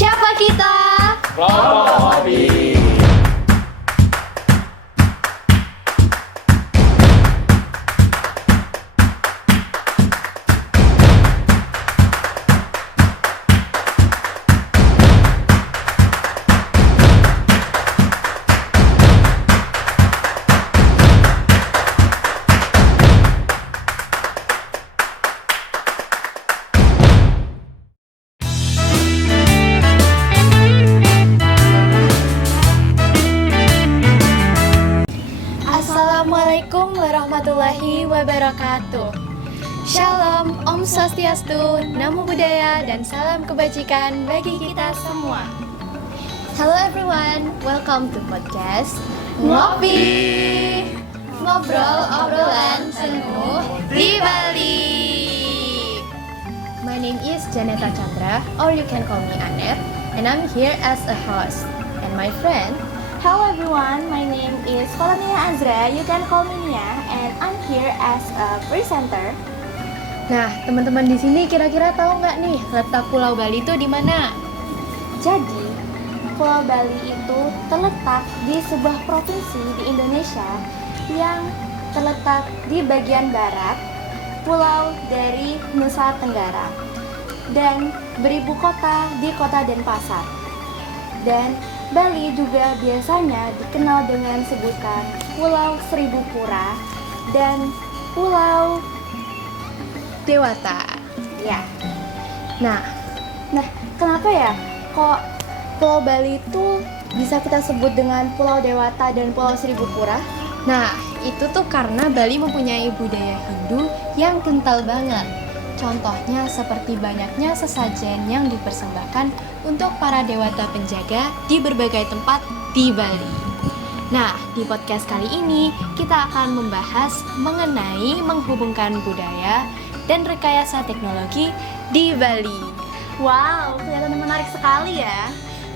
Siapa kita? Kelompok Hobi. Assalamualaikum warahmatullahi wabarakatuh. Shalom, Om Swastiastu, Namo Buddhaya, dan salam kebajikan bagi kita semua. Hello everyone, welcome to podcast Ngopi, ngobrol obrolan semu di Bali. My name is Janeta Chandra, or you can call me Anet, and I'm here as a host. And my friend. Hello everyone, my name is Kolania Azra, you can call me Nia, and I'm here as a presenter. Nah, teman-teman di sini kira-kira tahu nggak nih letak Pulau Bali itu di mana? Jadi, Pulau Bali itu terletak di sebuah provinsi di Indonesia yang terletak di bagian barat pulau dari Nusa Tenggara dan beribu kota di kota Denpasar. Dan Bali juga biasanya dikenal dengan sebutan Pulau Seribu Pura dan Pulau Dewata. Ya. Nah, Kenapa ya kok Pulau Bali itu bisa kita sebut dengan Pulau Dewata dan Pulau Seribu Pura? nah itu tuh karena Bali mempunyai budaya Hindu yang kental banget. Contohnya seperti banyaknya sesajen yang dipersembahkan untuk para dewata penjaga di berbagai tempat di Bali. Nah, di podcast kali ini kita akan membahas mengenai menghubungkan budaya dan rekayasa teknologi di Bali. Wow, kelihatan menarik sekali ya.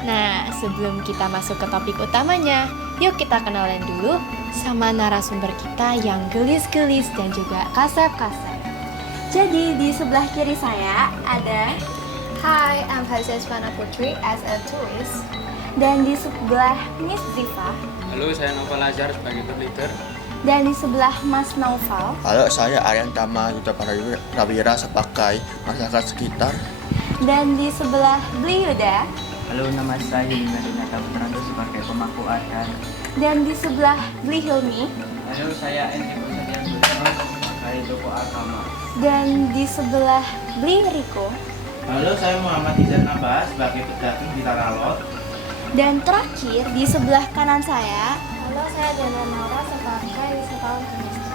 Nah, sebelum kita masuk ke topik utamanya, yuk kita kenalan dulu sama narasumber kita yang gelis-gelis dan juga kasep-kasep. Jadi di sebelah kiri saya ada, Hi, I'm Haziz Fana Putri as a tourist. dan di sebelah Miss Ziva, Halo, saya Novel Azhar sebagai tour leader. dan di sebelah Mas Naufal, Halo, saya Aryan Tama Yuda Prawira sebagai masyarakat sekitar. dan di sebelah Bli Yuda, Halo, nama saya Nadinata Putranto sebagai pemangku adat. dan di sebelah Bli Hilmi, Halo, saya Enrico Setiawan sebagai tokoh agama. dan di sebelah Bli Riko, Halo, saya Muhammad Izan Nabas sebagai pedagang di Taralot. dan terakhir di sebelah kanan saya, Halo, saya Diana Naura sebagai wisatawan domestik.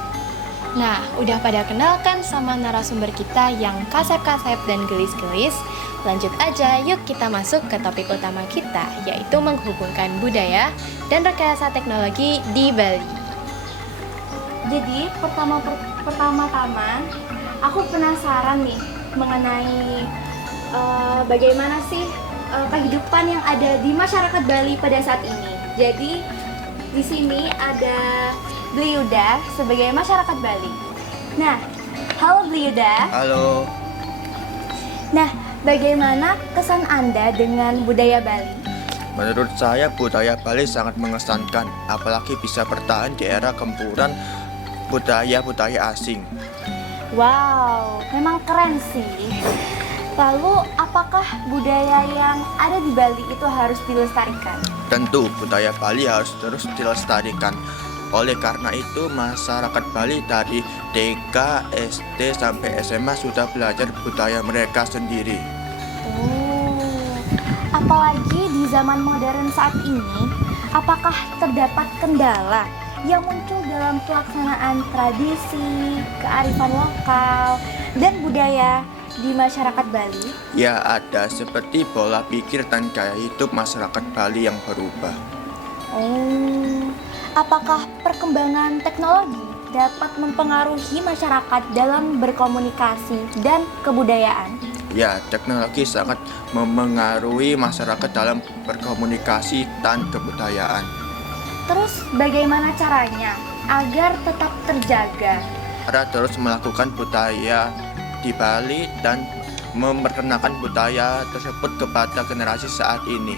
Nah, udah pada kenal kan sama narasumber kita yang kasep-kasep dan gelis-gelis? Lanjut aja, yuk kita masuk ke topik utama kita, yaitu menghubungkan budaya dan rekayasa teknologi di Bali. Jadi pertama-tama aku penasaran nih mengenai bagaimana sih kehidupan yang ada di masyarakat Bali pada saat ini. Jadi di sini ada Bli Yuda sebagai masyarakat Bali. Nah, halo Bli Yuda. Halo, Nah, bagaimana kesan Anda dengan budaya Bali? menurut saya budaya Bali sangat mengesankan, apalagi bisa bertahan di era gempuran budaya-budaya asing. Wow, memang keren sih. Lalu, apakah budaya yang ada di Bali itu harus dilestarikan? Tentu budaya Bali harus terus dilestarikan. Oleh karena itu, masyarakat Bali dari TK, SD, sampai SMA sudah belajar budaya mereka sendiri. Oh, apalagi di zaman modern saat ini, apakah terdapat kendala yang muncul dalam pelaksanaan tradisi, kearifan lokal, dan budaya di masyarakat Bali? Ya, ada seperti pola pikir dan gaya hidup masyarakat Bali yang berubah. Oh, apakah perkembangan teknologi dapat mempengaruhi masyarakat dalam berkomunikasi dan kebudayaan? Ya, teknologi sangat memengaruhi masyarakat dalam berkomunikasi dan kebudayaan. Terus bagaimana caranya agar tetap terjaga? Cara terus melakukan budaya di Bali dan memperkenalkan budaya tersebut kepada generasi saat ini.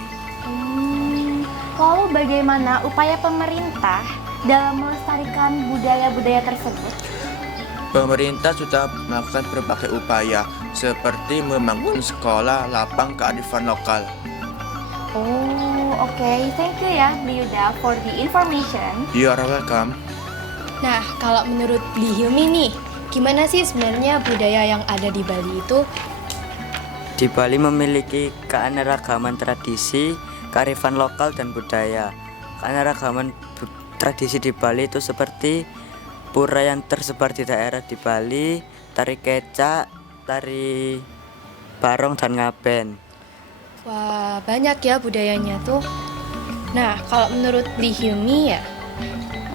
Lalu bagaimana upaya pemerintah dalam melestarikan budaya-budaya tersebut? Pemerintah sudah melakukan berbagai upaya seperti membangun sekolah lapang kearifan lokal. Oh, oke. Thank you ya, Liuda, for the information. You are welcome. Nah, kalau menurut Bli Hilmi nih, gimana sih sebenarnya budaya yang ada di Bali itu? Di Bali memiliki keanekaragaman tradisi, kearifan lokal dan budaya. Keanekaragaman tradisi di Bali itu seperti pura yang tersebar di daerah di Bali, tari kecak, tari barong dan ngaben. Wah, banyak ya budayanya tuh. Nah, kalau menurut Bli Hilmi ya,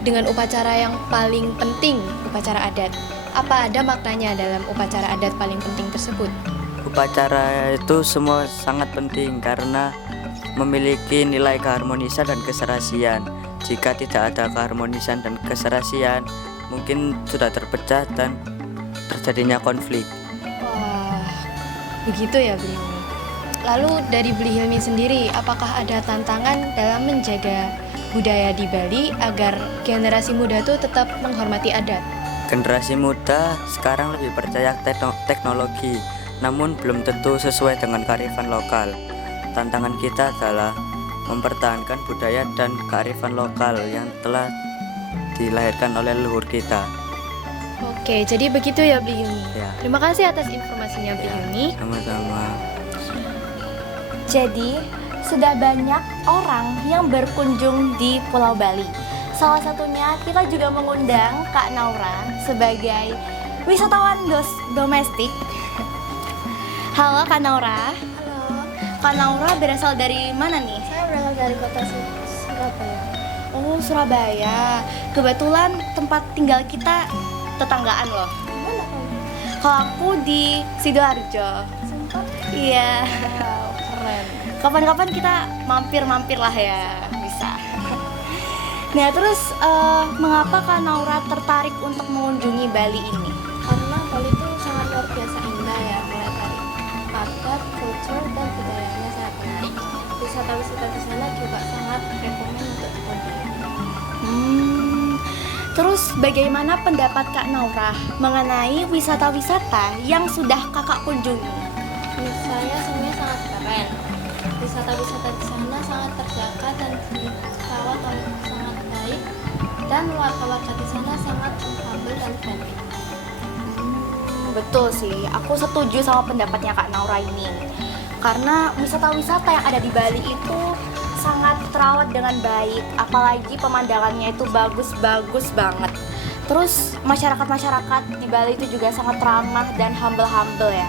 dengan upacara yang paling penting, upacara adat, apa ada maknanya dalam upacara adat paling penting tersebut? Upacara itu semua sangat penting karena memiliki nilai keharmonisan dan keserasian. Jika tidak ada keharmonisan dan keserasian, mungkin sudah terpecah dan terjadinya konflik. Wah, begitu ya Bli Hilmi. Lalu dari Bli Hilmi sendiri, apakah ada tantangan dalam menjaga budaya di Bali agar generasi muda tuh tetap menghormati adat? Generasi muda sekarang lebih percaya teknologi, namun belum tentu sesuai dengan kearifan lokal. Tantangan kita adalah mempertahankan budaya dan kearifan lokal yang telah dilahirkan oleh leluhur kita. Oke, jadi begitu ya Bli Hilmi. Ya. Terima kasih atas informasinya Bli Hilmi. Sama-sama. Jadi, sudah banyak orang yang berkunjung di Pulau Bali. Salah satunya kita juga mengundang Kak Naura sebagai wisatawan domestik. Halo Kak Naura. Halo, Kak Naura berasal dari mana nih? saya berasal dari kota Surabaya. Oh, Surabaya. Kebetulan tempat tinggal kita tetanggaan loh. Mana kamu? Kalau aku di Sidoarjo. Sempat? Iya. Wow, keren. Kapan-kapan kita mampir-mampir lah ya, bisa. Nah, terus mengapa Kak Naura tertarik untuk mengunjungi Bali ini? Karena Bali itu sangat luar biasa indah ya, mulai dari adat, culture, dan budayanya sangat menarik. Wisata-wisata di sana juga sangat rekomen untuk dikunjungi. Terus bagaimana pendapat Kak Naura mengenai wisata-wisata yang sudah Kakak kunjungi? Menurut saya semuanya sangat keren. Wisata-wisata di sana sangat terjaga dan dirawat oleh sangat baik, dan warga-warga di sana sangat humble dan friendly. Betul sih, aku setuju sama pendapatnya Kak Naura ini. Karena wisata-wisata yang ada di Bali itu sangat terawat dengan baik, apalagi pemandangannya itu bagus-bagus banget. Terus masyarakat-masyarakat di Bali itu juga sangat ramah dan humble-humble ya.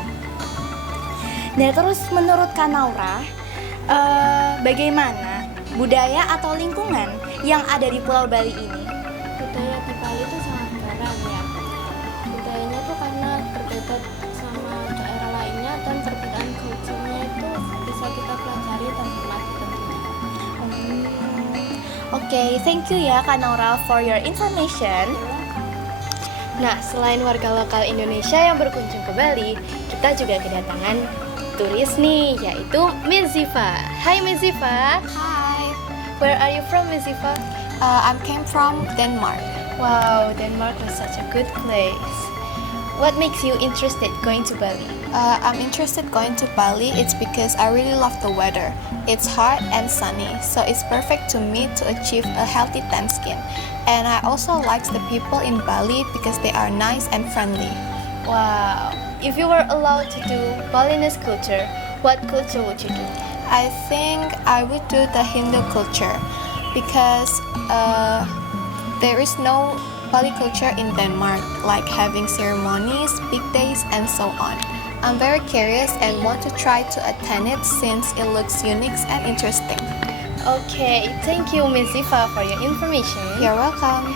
Nah, terus menurut Kak Naura, bagaimana budaya atau lingkungan yang ada di Pulau Bali ini? Budaya di Bali itu sangat keren ya. Budayanya itu karena berbeda sama daerah lainnya, dan perbedaan kulturnya itu bisa kita pelajari dan hormati tentunya. Oke, thank you ya Kak Naura for your information. Nah, selain warga lokal Indonesia yang berkunjung ke Bali, kita juga kedatangan turis nih, yaitu Miss Ziva. Hai Miss Ziva. Hi, Where are you from, Miss Ziva? I came from Denmark. Wow, Denmark was such a good place. What makes you interested going to Bali? I'm interested going to Bali. It's because I really love the weather. It's hot and sunny, so it's perfect to me to achieve a healthy tan skin. And I also like the people in Bali because they are nice and friendly. Wow. If you were allowed to do Balinese culture, what culture would you do? I think I would do the Hindu culture because there is no Bali culture in Denmark, like having ceremonies, big days, and so on. I'm very curious and want to try to attend it since it looks unique and interesting. Okay, thank you Miss Ziva for your information. You're welcome.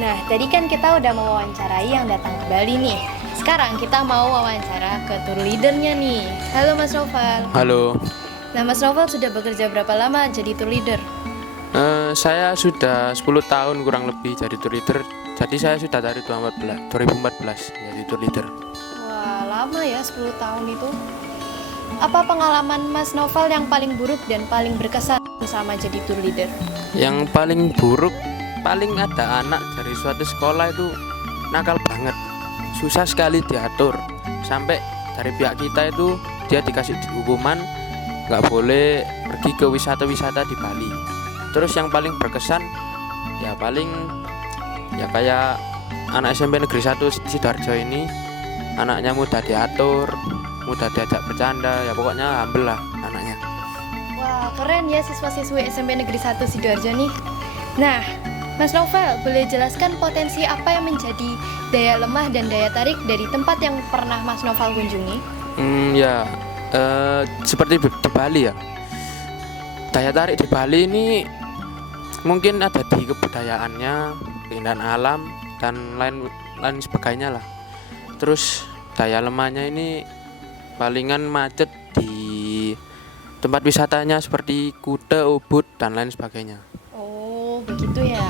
Nah, tadi kan kita udah mewawancarai yang datang ke Bali nih. Sekarang kita mau wawancara ke tour leadernya nih. Halo Mas Noval. Halo, Nah, Mas Noval sudah bekerja berapa lama jadi tour leader? saya sudah 10 tahun kurang lebih jadi tour leader. Jadi saya sudah dari 2014 jadi tour leader. Wah, lama ya 10 tahun itu. Apa pengalaman Mas Novel yang paling buruk dan paling berkesan sama jadi tour leader? Yang paling buruk, paling ada anak dari suatu sekolah itu nakal banget, susah sekali diatur. Sampai dari pihak kita itu dia dikasih hukuman nggak boleh pergi ke wisata-wisata di Bali. Terus yang paling berkesan ya paling ya kayak anak SMP Negeri 1 Sidoarjo ini, anaknya mudah diatur, mudah diajak bercanda, ya pokoknya humble lah anaknya. Wah, keren ya siswa-siswi SMP Negeri 1 Sidoarjo nih. Nah, Mas Novel, boleh jelaskan potensi apa yang menjadi daya lemah dan daya tarik dari tempat yang pernah Mas Novel kunjungi? Seperti di Bali ya. Daya tarik di Bali ini mungkin ada di kebudayaannya, keindahan alam dan lain sebagainya lah. Terus daya lemahnya ini palingan macet di tempat wisatanya seperti Kuta, Ubud dan lain sebagainya. Oh, begitu ya.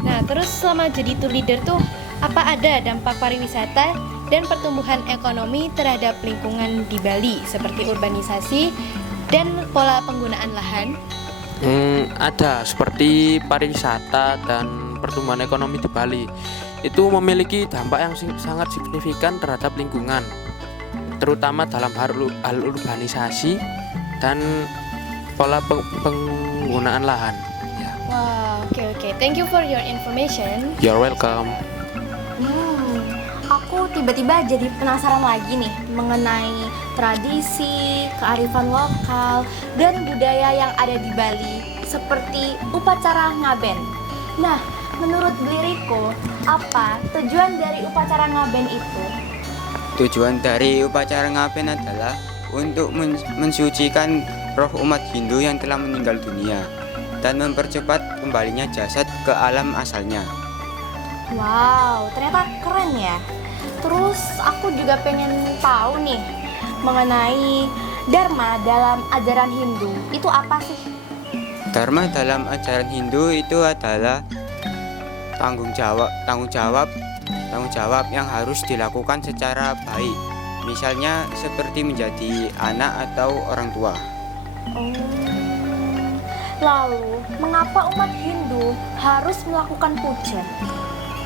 Nah, terus selama jadi tour leader tuh apa ada dampak pariwisata dan pertumbuhan ekonomi terhadap lingkungan di Bali seperti urbanisasi dan pola penggunaan lahan? Ada seperti pariwisata dan pertumbuhan ekonomi di Bali itu memiliki dampak yang sangat signifikan terhadap lingkungan, terutama dalam hal urbanisasi dan pola penggunaan lahan. Ya. Wah, oke. Thank you for your information. You're welcome. Aku tiba-tiba jadi penasaran lagi nih mengenai tradisi, kearifan lokal, dan budaya yang ada di Bali seperti upacara ngaben. Nah, menurut Bliriko, apa tujuan dari upacara ngaben itu? Tujuan dari upacara ngaben adalah untuk mensucikan roh umat Hindu yang telah meninggal dunia dan mempercepat kembalinya jasad ke alam asalnya. Wow, ternyata keren ya. Terus aku juga pengen tahu nih mengenai Dharma dalam ajaran Hindu. Itu apa sih? Dharma dalam ajaran Hindu itu adalah tanggung jawab yang harus dilakukan secara baik. Misalnya seperti menjadi anak atau orang tua. Lalu, mengapa umat Hindu harus melakukan puja?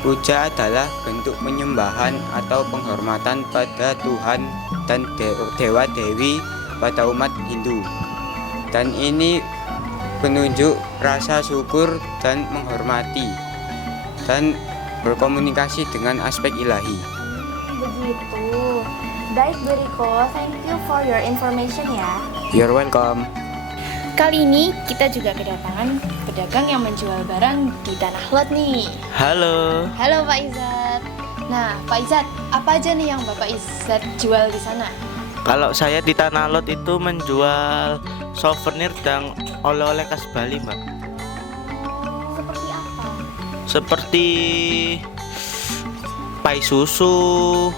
Puja adalah bentuk penyembahan atau penghormatan pada Tuhan dan dewa-dewi pada umat Hindu. Dan ini penunjuk rasa syukur dan menghormati dan berkomunikasi dengan aspek ilahi. Begitu. Baik, Beriko, thank you for your information ya. You're welcome. Kali ini kita juga kedatangan pedagang yang menjual barang di Tanah Lot nih. Halo, Halo Pak Izzat. Nah, Pak Izzat, apa aja nih yang Bapak Izzat jual di sana? kalau saya di Tanah Lot itu menjual souvenir dan oleh-oleh khas Bali, Mbak. Seperti apa? Seperti pai susu,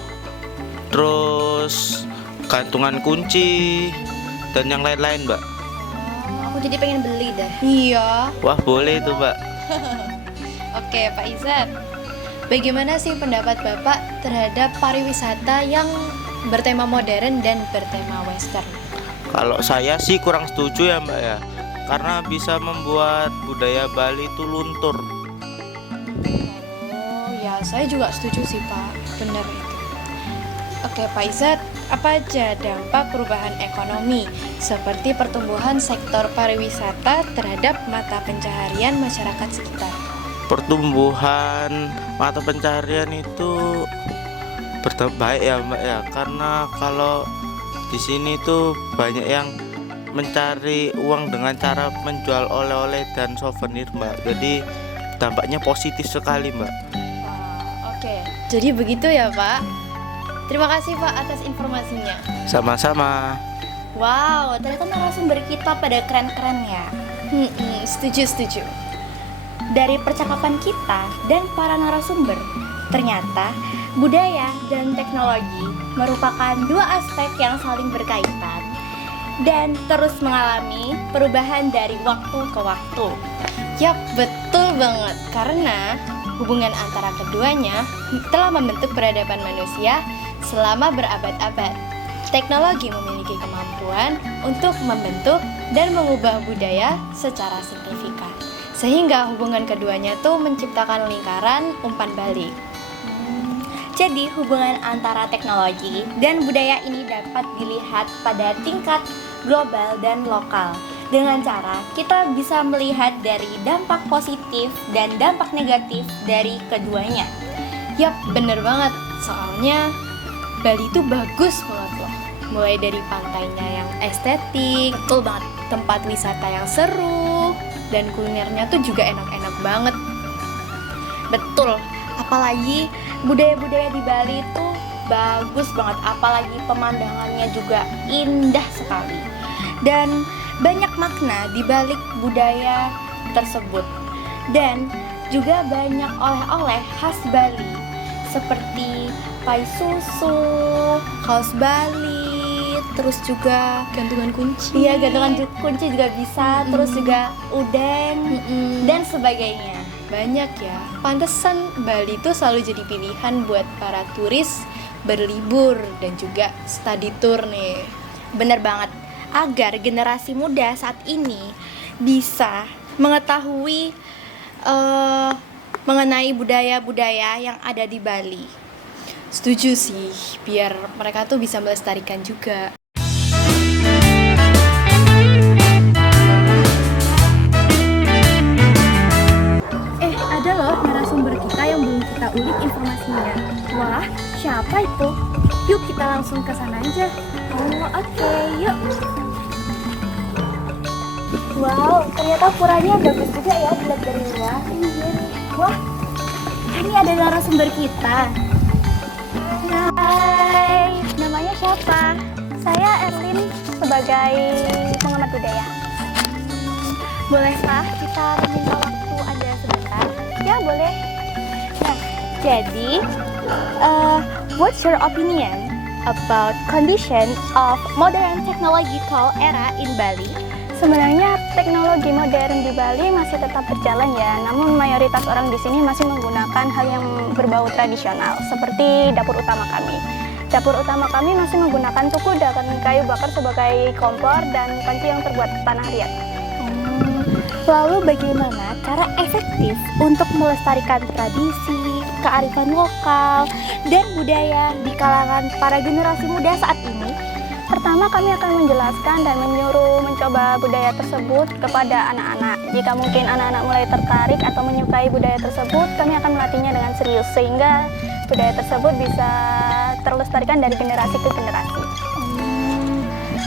terus gantungan kunci, dan yang lain-lain, Mbak. Aku jadi pengen beli dah. Iya. Wah, boleh itu, Mbak. Oke, Pak Izzat. Bagaimana sih pendapat Bapak terhadap pariwisata yang bertema modern dan bertema western? Kalau saya sih kurang setuju ya, Mbak ya. Karena bisa membuat budaya Bali itu luntur. Oh ya, saya juga setuju sih Pak. Benar itu. Oke Pak Izzat, apa aja dampak perubahan ekonomi seperti pertumbuhan sektor pariwisata terhadap mata pencaharian masyarakat sekitar? Pertumbuhan mata pencaharian itu baik ya, Mbak ya, karena kalau di sini tuh banyak yang mencari uang dengan cara menjual oleh-oleh dan souvenir, Mbak. Jadi dampaknya positif sekali, Mbak. Oke, jadi begitu ya Pak. Terima kasih Pak atas informasinya. Sama-sama. Wow, ternyata narasumber kita pada keren-keren ya. Setuju. Dari percakapan kita dan para narasumber, ternyata budaya dan teknologi merupakan dua aspek yang saling berkaitan dan terus mengalami perubahan dari waktu ke waktu. Yap, betul banget. Karena hubungan antara keduanya telah membentuk peradaban manusia selama berabad-abad. Teknologi memiliki kemampuan untuk membentuk dan mengubah budaya secara signifikan. Sehingga hubungan keduanya tuh menciptakan lingkaran umpan balik. Jadi hubungan antara teknologi dan budaya ini dapat dilihat pada tingkat global dan lokal. Dengan cara kita bisa melihat dari dampak positif dan dampak negatif dari keduanya. Yap, bener banget. Soalnya Bali itu bagus banget loh. Mulai dari pantainya yang estetik, Betul banget. tempat wisata yang seru, dan kulinernya tuh juga enak-enak banget. Betul. Apalagi budaya-budaya di Bali itu bagus banget. Apalagi pemandangannya juga indah sekali. Dan banyak makna di balik budaya tersebut. Dan juga banyak oleh-oleh khas Bali seperti pai susu, kaos Bali, terus juga Gantungan kunci. iya gantungan kunci juga bisa, terus juga udeng dan sebagainya. Banyak ya. Pantesan Bali tuh selalu jadi pilihan buat para turis berlibur dan juga study tour nih. Bener banget. Agar generasi muda saat ini bisa mengetahui mengenai budaya-budaya yang ada di Bali. Setuju sih, biar mereka tuh bisa melestarikan juga. Ada loh narasumber kita yang belum kita ulik informasinya. Wah, siapa itu? Yuk kita langsung ke sana aja. Oh, oke, yuk. Wow, ternyata puranya bagus juga ya dilihat dari luar. Wah, ini ada narasumber kita. Hai, namanya siapa? Saya Erlin sebagai pengamat budaya. Bolehkah kita meminta waktu Anda sebentar? Ya, boleh. Nah, jadi, what's your opinion about condition of modern technological era in Bali? Sebenarnya teknologi modern di Bali masih tetap berjalan ya, namun mayoritas orang di sini masih menggunakan hal yang berbau tradisional, seperti dapur utama kami. Dapur utama kami masih menggunakan tuku dan kayu bakar sebagai kompor dan panci yang terbuat tanah liat. Lalu bagaimana cara efektif untuk melestarikan tradisi, kearifan lokal, dan budaya di kalangan para generasi muda saat ini? Pertama, kami akan menjelaskan dan menyuruh mencoba budaya tersebut kepada anak-anak. Jika mungkin anak-anak mulai tertarik atau menyukai budaya tersebut, kami akan melatihnya dengan serius sehingga budaya tersebut bisa terlestarikan dari generasi ke generasi.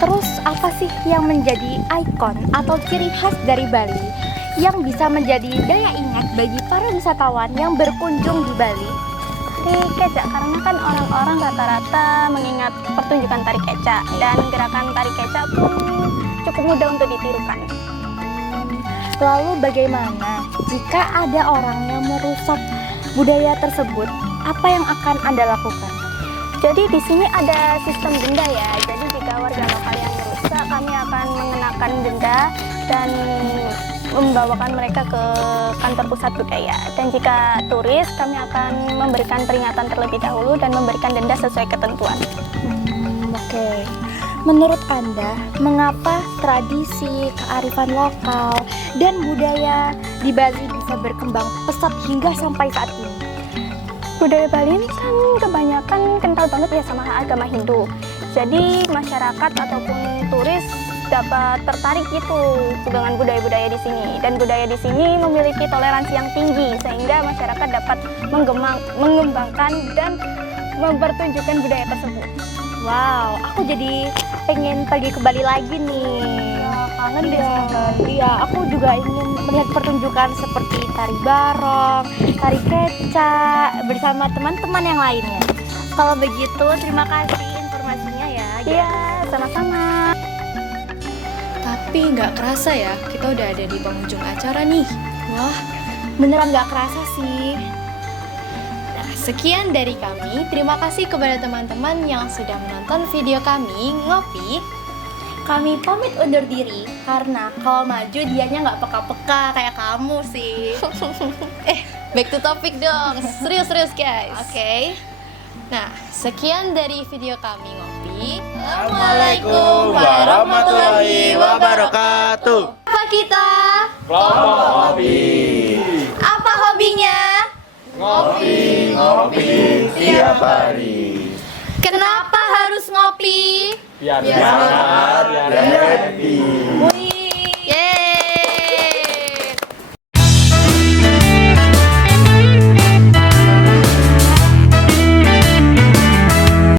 Terus apa sih yang menjadi ikon atau ciri khas dari Bali yang bisa menjadi daya ingat bagi para wisatawan yang berkunjung di Bali? Tari kecak, karena kan orang-orang rata-rata mengingat pertunjukan tari kecak dan gerakan tari kecak pun cukup mudah untuk ditirukan. Lalu bagaimana jika ada orang yang merusak budaya tersebut? Apa yang akan Anda lakukan? Jadi di sini ada sistem denda ya. Jadi jika warga lokal yang merusak, kami akan mengenakan denda dan membawakan mereka ke kantor pusat budaya. Dan jika turis, kami akan memberikan peringatan terlebih dahulu dan memberikan denda sesuai ketentuan. Oke. Menurut Anda, mengapa tradisi, kearifan lokal, dan budaya di Bali bisa berkembang pesat hingga sampai saat ini? Budaya Bali ini kan kebanyakan kental banget ya sama agama Hindu. Jadi masyarakat ataupun turis dapat tertarik gitu dengan budaya-budaya di sini, dan budaya di sini memiliki toleransi yang tinggi sehingga masyarakat dapat mengembangkan dan mempertunjukkan budaya tersebut. Wow, aku jadi pengen pergi ke Bali lagi nih. Ya, kangen deh sama Bali. Iya, aku juga ingin melihat pertunjukan seperti tari barong, tari kecak bersama teman-teman yang lainnya. Kalau begitu, terima kasih informasinya ya. Iya, sama-sama. Tapi nggak kerasa ya, kita udah ada di penghujung acara nih. Wah, beneran nggak kerasa sih. Nah, sekian dari kami. Terima kasih kepada teman-teman yang sudah menonton video kami ngopi. Kami pamit undur diri karena kalau maju dianya nggak peka-peka kayak kamu sih. Back to topic dong. Serius-serius guys. Oke. Nah, sekian dari video kami ngopi. Assalamualaikum warahmatullahi wabarakatuh. Apa kita? Kelompok ngopi. Apa hobinya? Ngopi tiap hari. Kenapa harus ngopi? Biar semangat, biar happy.